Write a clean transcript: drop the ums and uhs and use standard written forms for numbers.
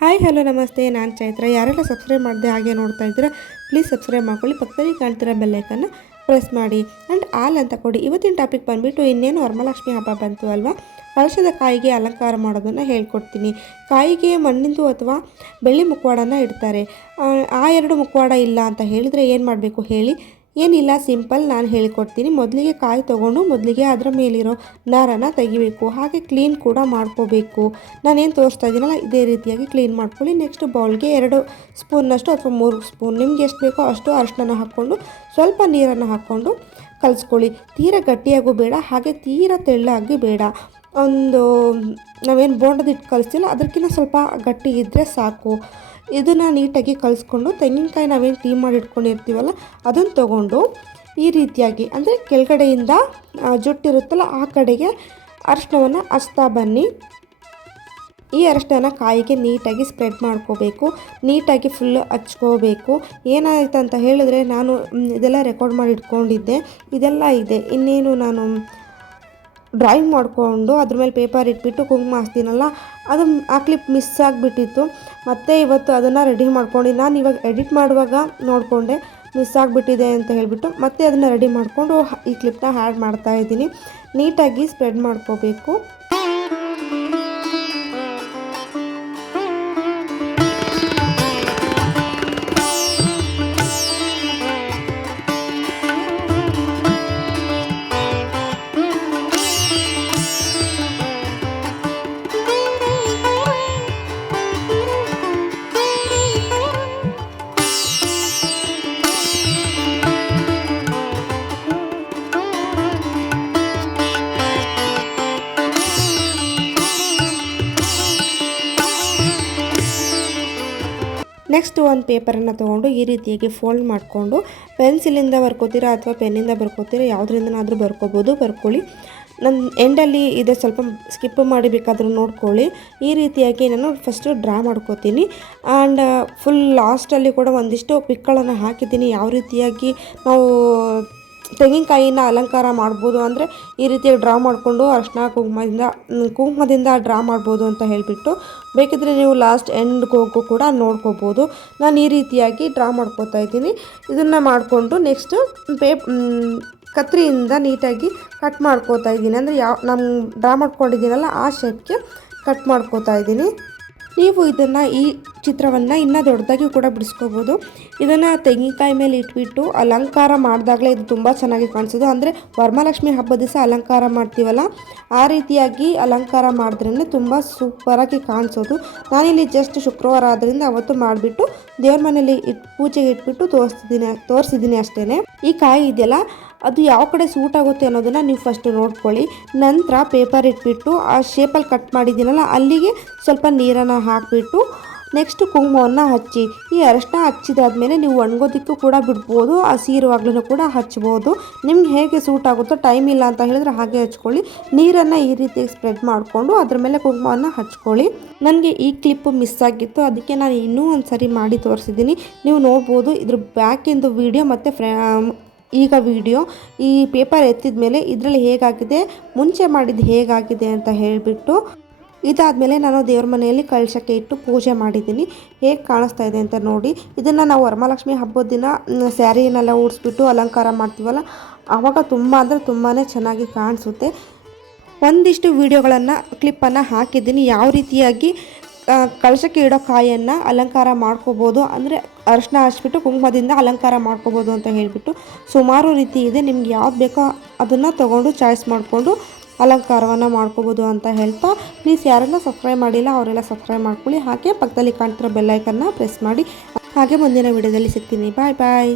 Hi hello ನಮಸ್ತೆ, ನಾನು ಚೈತ್ರ. ಯಾರೆಲ್ಲ ಸಬ್ಸ್ಕ್ರೈಬ್ ಮಾಡದೆ ಹಾಗೆ ನೋಡ್ತಾ ಇದ್ದೀರಾ ಪ್ಲೀಸ್ ಸಬ್ಸ್ಕ್ರೈಬ್ ಮಾಡ್ಕೊಳ್ಳಿ. ಪಕ್ಕದಲ್ಲಿ ಕಾಣ್ತಿರೋ ಬೆಲ್ ಐಕನ್ನ ಪ್ರೆಸ್ ಮಾಡಿ ಆ್ಯಂಡ್ ಆಲ್ ಅಂತ ಕೊಡಿ. ಇವತ್ತಿನ ಟಾಪಿಕ್ ಬಂದುಬಿಟ್ಟು ಇನ್ನೇನು ವರಮಹಾಲಕ್ಷ್ಮಿ ಹಬ್ಬ ಬಂತು ಅಲ್ವಾ, ಕಳಶದ ಕಾಯಿಗೆ ಅಲಂಕಾರ ಮಾಡೋದನ್ನು ಹೇಳ್ಕೊಡ್ತೀನಿ. ಕಾಯಿಗೆ ಮಣ್ಣಿಂದು ಅಥವಾ ಬೆಳ್ಳಿ ಮುಖವಾಡನ ಇಡ್ತಾರೆ. ಆ ಎರಡು ಮುಖವಾಡ ಇಲ್ಲ ಅಂತ ಹೇಳಿದರೆ ಏನು ಮಾಡಬೇಕು ಹೇಳಿ? ಏನಿಲ್ಲ, ಸಿಂಪಲ್, ನಾನು ಹೇಳಿಕೊಡ್ತೀನಿ. ಮೊದಲಿಗೆ ಕಾಯಿ ತೊಗೊಂಡು ಮೊದಲಿಗೆ ಅದರ ಮೇಲಿರೋ ನಾರನ್ನು ತೆಗಿಬೇಕು. ಹಾಗೆ ಕ್ಲೀನ್ ಕೂಡ ಮಾಡ್ಕೋಬೇಕು. ನಾನೇನು ತೋರಿಸ್ತಾ ಇದ್ದೀನಲ್ಲ ಇದೇ ರೀತಿಯಾಗಿ ಕ್ಲೀನ್ ಮಾಡ್ಕೊಳ್ಳಿ. ನೆಕ್ಸ್ಟ್ ಬೌಲ್ಗೆ 2 ಸ್ಪೂನ್ನಷ್ಟು ಅಥವಾ 3 ಸ್ಪೂನ್ ನಿಮ್ಗೆ ಎಷ್ಟು ಬೇಕೋ ಅಷ್ಟು ಅರಿಶಿನ ಹಾಕ್ಕೊಂಡು ಸ್ವಲ್ಪ ನೀರನ್ನು ಹಾಕ್ಕೊಂಡು ಕಲಿಸ್ಕೊಳ್ಳಿ. ತೀರ ಗಟ್ಟಿಯಾಗೂ ಬೇಡ, ಹಾಗೆ ತೀರ ತೆಳ್ಳಾಗಿ ಬೇಡ. ಒಂದು ನಾವೇನು ಬೋಂಡದಿಟ್ಟು ಕಲಿಸ್ತಿಲ್ಲ ಅದಕ್ಕಿಂತ ಸ್ವಲ್ಪ ಗಟ್ಟಿ ಇದ್ದರೆ ಸಾಕು. ಇದನ್ನು ನೀಟಾಗಿ ಕಲಿಸ್ಕೊಂಡು ತೆಂಗಿನಕಾಯಿ ನಾವೇನು ಟೀ ಮಾಡಿ ಇಟ್ಕೊಂಡಿರ್ತೀವಲ್ಲ ಅದನ್ನು ತೊಗೊಂಡು ಈ ರೀತಿಯಾಗಿ ಅಂದರೆ ಕೆಳಗಡೆಯಿಂದ ಜುಟ್ಟಿರುತ್ತಲ್ಲ ಆ ಕಡೆಗೆ ಅರಿಶಿನವನ್ನು ಹಚ್ತಾ ಬನ್ನಿ. ಈ ಅರಿಶಿನ ಕಾಯಿಗೆ ನೀಟಾಗಿ ಸ್ಪ್ರೆಡ್ ಮಾಡ್ಕೋಬೇಕು. ನೀಟಾಗಿ ಫುಲ್ಲು ಹಚ್ಕೋಬೇಕು. ಏನಾಯಿತು ಅಂತ ಹೇಳಿದ್ರೆ, ನಾನು ಇದೆಲ್ಲ ರೆಕಾರ್ಡ್ ಮಾಡಿ ಇಟ್ಕೊಂಡಿದ್ದೆ, ಇದೆಲ್ಲ ಇದೆ. ಇನ್ನೇನು ನಾನು ಡ್ರಾಯಿಂಗ್ ಮಾಡಿಕೊಂಡು ಅದ್ರ ಮೇಲೆ ಪೇಪರ್ ಇಟ್ಬಿಟ್ಟು ಕುಂಕುಮ ಹಚ್ತೀನಲ್ಲ, ಅದು ಆ ಕ್ಲಿಪ್ ಮಿಸ್ ಆಗಿಬಿಟ್ಟಿತ್ತು. ಮತ್ತು ಇವತ್ತು ಅದನ್ನು ರೆಡಿ ಮಾಡ್ಕೊಂಡು ನಾನು ಇವಾಗ ಎಡಿಟ್ ಮಾಡುವಾಗ ನೋಡಿಕೊಂಡೆ ಮಿಸ್ ಆಗಿಬಿಟ್ಟಿದೆ ಅಂತ ಹೇಳಿಬಿಟ್ಟು ಮತ್ತೆ ಅದನ್ನು ರೆಡಿ ಮಾಡಿಕೊಂಡು ಈ ಕ್ಲಿಪ್ನ ಆ್ಯಡ್ ಮಾಡ್ತಾಯಿದ್ದೀನಿ. ನೀಟಾಗಿ ಸ್ಪ್ರೆಡ್ ಮಾಡ್ಕೋಬೇಕು. ನೆಕ್ಸ್ಟ್ ಒಂದು ಪೇಪರನ್ನು ತೊಗೊಂಡು ಈ ರೀತಿಯಾಗಿ ಫೋಲ್ಡ್ ಮಾಡಿಕೊಂಡು ಪೆನ್ಸಿಲಿಂದ ಬರ್ಕೋತೀರಾ ಅಥವಾ ಪೆನ್ನಿಂದ ಬರ್ಕೋತೀರಾ, ಯಾವುದರಿಂದನಾದರೂ ಬರ್ಕೊಳ್ಳಿ. ನನ್ನ ಎಂಡಲ್ಲಿ ಇದೆ, ಸ್ವಲ್ಪ ಸ್ಕಿಪ್ ಮಾಡಿ ಬೇಕಾದರೂ ನೋಡ್ಕೊಳ್ಳಿ. ಈ ರೀತಿಯಾಗಿ ನಾನು ಫಸ್ಟು ಡ್ರಾ ಮಾಡ್ಕೋತೀನಿ. ಆ್ಯಂಡ್ ಫುಲ್ ಲಾಸ್ಟಲ್ಲಿ ಕೂಡ ಒಂದಿಷ್ಟು ಪಿಕ್ಗಳನ್ನು ಹಾಕಿದ್ದೀನಿ. ಯಾವ ರೀತಿಯಾಗಿ ನಾವು ತೆಂಗಿನಕಾಯಿನ ಅಲಂಕಾರ ಮಾಡ್ಬೋದು ಅಂದರೆ ಈ ರೀತಿಯಾಗಿ ಡ್ರಾ ಮಾಡಿಕೊಂಡು ಅರಿಶಿನ ಕುಂಕುಮದಿಂದ ಡ್ರಾ ಮಾಡ್ಬೋದು ಅಂತ ಹೇಳಿಬಿಟ್ಟು, ಬೇಕಿದ್ರೆ ನೀವು ಲಾಸ್ಟ್ ಎಂಡ್ಗೆ ಹೋಗು ಕೂಡ ನೋಡ್ಕೋಬೋದು. ನಾನು ಈ ರೀತಿಯಾಗಿ ಡ್ರಾ ಮಾಡ್ಕೋತಾ ಇದ್ದೀನಿ. ಇದನ್ನು ಮಾಡಿಕೊಂಡು ನೆಕ್ಸ್ಟು ಕತ್ರಿಯಿಂದ ನೀಟಾಗಿ ಕಟ್ ಮಾಡ್ಕೋತಾ ಇದ್ದೀನಿ. ಅಂದರೆ ನಾನು ಡ್ರಾ ಮಾಡ್ಕೊಂಡಿದ್ದೀನಲ್ಲ ಆ ಶೇಪ್ಗೆ ಕಟ್ ಮಾಡ್ಕೋತಾ ಇದ್ದೀನಿ. ನೀವು ಇದನ್ನು ಈ ಚಿತ್ರವನ್ನು ಇನ್ನೂ ದೊಡ್ಡದಾಗಿ ಕೂಡ ಬಿಡಿಸ್ಕೋಬೋದು. ಇದನ್ನು ತೆಂಗಿನಕಾಯಿ ಮೇಲೆ ಇಟ್ಬಿಟ್ಟು ಅಲಂಕಾರ ಮಾಡಿದಾಗಲೇ ಇದು ತುಂಬ ಚೆನ್ನಾಗಿ ಕಾಣಿಸೋದು. ಅಂದರೆ ವರಮಹಾಲಕ್ಷ್ಮಿ ಹಬ್ಬದ ದಿವಸ ಅಲಂಕಾರ ಮಾಡ್ತೀವಲ್ಲ ಆ ರೀತಿಯಾಗಿ ಅಲಂಕಾರ ಮಾಡಿದ್ರೇ ತುಂಬ ಸೂಪರಾಗಿ ಕಾಣಿಸೋದು. ನಾನಿಲ್ಲಿ ಜಸ್ಟ್ ಶುಕ್ರವಾರ ಆದ್ದರಿಂದ ಅವತ್ತು ಮಾಡಿಬಿಟ್ಟು ದೇವ್ರ ಮನೇಲಿ ಪೂಜೆಗೆ ಇಟ್ಬಿಟ್ಟು ತೋರಿಸಿದ್ದೀನಿ ಅಷ್ಟೇ. ಈ ಕಾಯಿ ಇದೆಯಲ್ಲ ಅದು ಯಾವ ಕಡೆ ಸೂಟ್ ಆಗುತ್ತೆ ಅನ್ನೋದನ್ನು ನೀವು ಫಸ್ಟ್ ನೋಡ್ಕೊಳ್ಳಿ. ನಂತರ ಪೇಪರ್ ಇಟ್ಬಿಟ್ಟು ಆ ಶೇಪಲ್ಲಿ ಕಟ್ ಮಾಡಿದ್ದೀನಲ್ಲ ಅಲ್ಲಿಗೆ ಸ್ವಲ್ಪ ನೀರನ್ನು ಹಾಕಿಬಿಟ್ಟು ನೆಕ್ಸ್ಟು ಕುಂಕುಮವನ್ನು ಹಚ್ಚಿ, ಈ ಅರಿಶಿನ ಹಚ್ಚಿದಾದ್ಮೇಲೆ ನೀವು ಒಣಗೋದಕ್ಕೂ ಕೂಡ ಬಿಡ್ಬೋದು, ಹಸಿರುವಾಗ್ಲೂ ಕೂಡ ಹಚ್ಬೋದು. ನಿಮ್ಗೆ ಹೇಗೆ ಸೂಟ್ ಆಗುತ್ತೋ, ಟೈಮ್ ಇಲ್ಲ ಅಂತ ಹೇಳಿದ್ರೆ ಹಾಗೆ ಹಚ್ಕೊಳ್ಳಿ. ನೀರನ್ನು ಈ ರೀತಿಯಾಗಿ ಸ್ಪ್ರೆಡ್ ಮಾಡಿಕೊಂಡು ಅದ್ರ ಮೇಲೆ ಕುಂಕುಮವನ್ನು ಹಚ್ಕೊಳ್ಳಿ. ನನಗೆ ಈ ಕ್ಲಿಪ್ಪು ಮಿಸ್ ಆಗಿತ್ತು, ಅದಕ್ಕೆ ನಾನು ಇನ್ನೂ ಒಂದು ಸರಿ ಮಾಡಿ ತೋರಿಸಿದ್ದೀನಿ. ನೀವು ನೋಡ್ಬೋದು ಇದ್ರ ಬ್ಯಾಕಿಂದು ವೀಡಿಯೋ ಮತ್ತು ಈಗ ವಿಡಿಯೋ. ಈ ಪೇಪರ್ ಎತ್ತಿದ ಮೇಲೆ ಇದರಲ್ಲಿ ಹೇಗಾಗಿದೆ, ಮುಂಚೆ ಮಾಡಿದ್ದು ಹೇಗಾಗಿದೆ ಅಂತ ಹೇಳಿಬಿಟ್ಟು, ಇದಾದಮೇಲೆ ನಾನು ದೇವ್ರ ಮನೆಯಲ್ಲಿ ಕಳಶಕ್ಕೆ ಇಟ್ಟು ಪೂಜೆ ಮಾಡಿದ್ದೀನಿ. ಹೇಗೆ ಕಾಣಿಸ್ತಾ ಇದೆ ಅಂತ ನೋಡಿ. ಇದನ್ನು ನಾವು ವರಮಹಾಲಕ್ಷ್ಮಿ ಹಬ್ಬದ ದಿನ ಸ್ಯಾರಿನೆಲ್ಲ ಉಡಿಸ್ಬಿಟ್ಟು ಅಲಂಕಾರ ಮಾಡ್ತೀವಲ್ಲ ಆವಾಗ ತುಂಬ ಅಂದರೆ ತುಂಬಾ ಚೆನ್ನಾಗಿ ಕಾಣಿಸುತ್ತೆ. ಒಂದಿಷ್ಟು ವಿಡಿಯೋಗಳನ್ನು ಕ್ಲಿಪ್ಪನ್ನು ಹಾಕಿದ್ದೀನಿ ಯಾವ ರೀತಿಯಾಗಿ ಕಳಶಕ್ಕೆ ಇಡೋ ಕಾಯನ್ನು ಅಲಂಕಾರ ಮಾಡ್ಕೋಬೋದು, ಅಂದರೆ ಅರಿಶಿನ ಹಚ್ಬಿಟ್ಟು ಕುಂಕುಮದಿಂದ ಅಲಂಕಾರ ಮಾಡ್ಕೋಬೋದು ಅಂತ ಹೇಳಿಬಿಟ್ಟು ಸುಮಾರು ರೀತಿ ಇದೆ. ನಿಮ್ಗೆ ಯಾವ್ದು ಬೇಕೋ ಅದನ್ನು ತೊಗೊಂಡು ಚಾಯ್ಸ್ ಮಾಡಿಕೊಂಡು ಅಲಂಕಾರವನ್ನು ಮಾಡ್ಕೋಬೋದು ಅಂತ ಹೇಳ್ತಾ, ಪ್ಲೀಸ್ ಯಾರೆಲ್ಲ ಸಬ್ಸ್ಕ್ರೈಬ್ ಮಾಡಿಲ್ಲ ಅವರೆಲ್ಲ ಸಬ್ಸ್ಕ್ರೈಬ್ ಮಾಡ್ಕೊಳ್ಳಿ. ಹಾಗೆ ಪಕ್ಕದಲ್ಲಿ ಕಾಣ್ತಿರೋ ಬೆಲ್ ಐಕನ್ನ ಪ್ರೆಸ್ ಮಾಡಿ. ಹಾಗೆ ಮುಂದಿನ ವಿಡಿಯೋದಲ್ಲಿ ಸಿಗ್ತೀನಿ. ಬಾಯ್ ಬಾಯ್.